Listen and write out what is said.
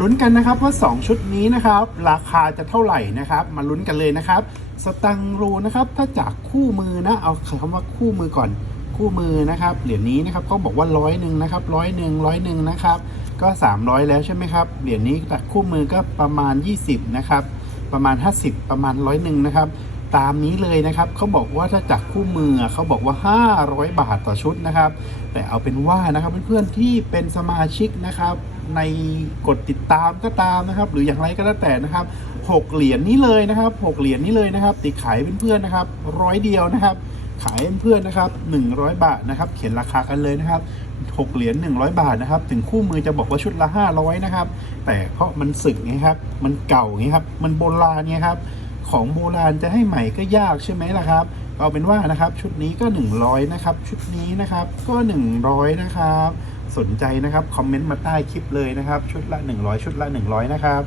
ลุ้นกันนะครับว่า 2 ชุดนี้นะครับ ราคาจะเท่าไหร่นะครับ มาลุ้นกันเลยนะครับ สตังรูนะครับถ้าจากคู่มือนะเอาคำว่าคู่มือก่อนคู่มือนะครับเหรียญนี้นะครับเขาบอกว่าร้อยหนึ่งนะครับร้อยหนึ่งร้อยหนึ่งนะครับก็ 300 แล้วใช่ไหมครับเหรียญนี้จากคู่มือก็ประมาณ 20นะครับประมาณ 50 ประมาณร้อยหนึ่งนะครับตามนี้เลยนะครับเขาบอกว่าถ้าจากคู่มือเขาบอกว่า 500 บาทต่อชุดนะครับ แต่เอาเป็นว่านะครับเพื่อนๆที่เป็นสมาชิกนะครับ ในกดติดตามก็ตามนะครับ หรืออย่างไรก็แล้วแต่นะครับ6เหรียญนี้เลยนะครับ6เหรียญนี้เลยนะครับ ติดขายเพื่อนๆนะครับร้อยเดียวนะครับ ขายเพื่อนๆนะครับ 100 บาทนะครับ เขียนราคากันเลยนะครับ6เหรียญ100 บาทนะครับ ถึงคู่มือจะบอกว่าชุดละ 500 นะครับ แต่เพราะมันสึกไงครับ มันเก่าไงครับ มันโบราณไงครับ ของโบราณจะให้ใหม่ก็ยากใช่ไหมล่ะครับ เอาเป็นว่านะครับ ชุดนี้ก็ 100 นะครับ ชุดนี้นะครับก็ 100 นะครับ สนใจนะครับ คอมเมนต์มาใต้คลิปเลยนะครับ ชุดละ 100 ชุดละ 100 นะครับ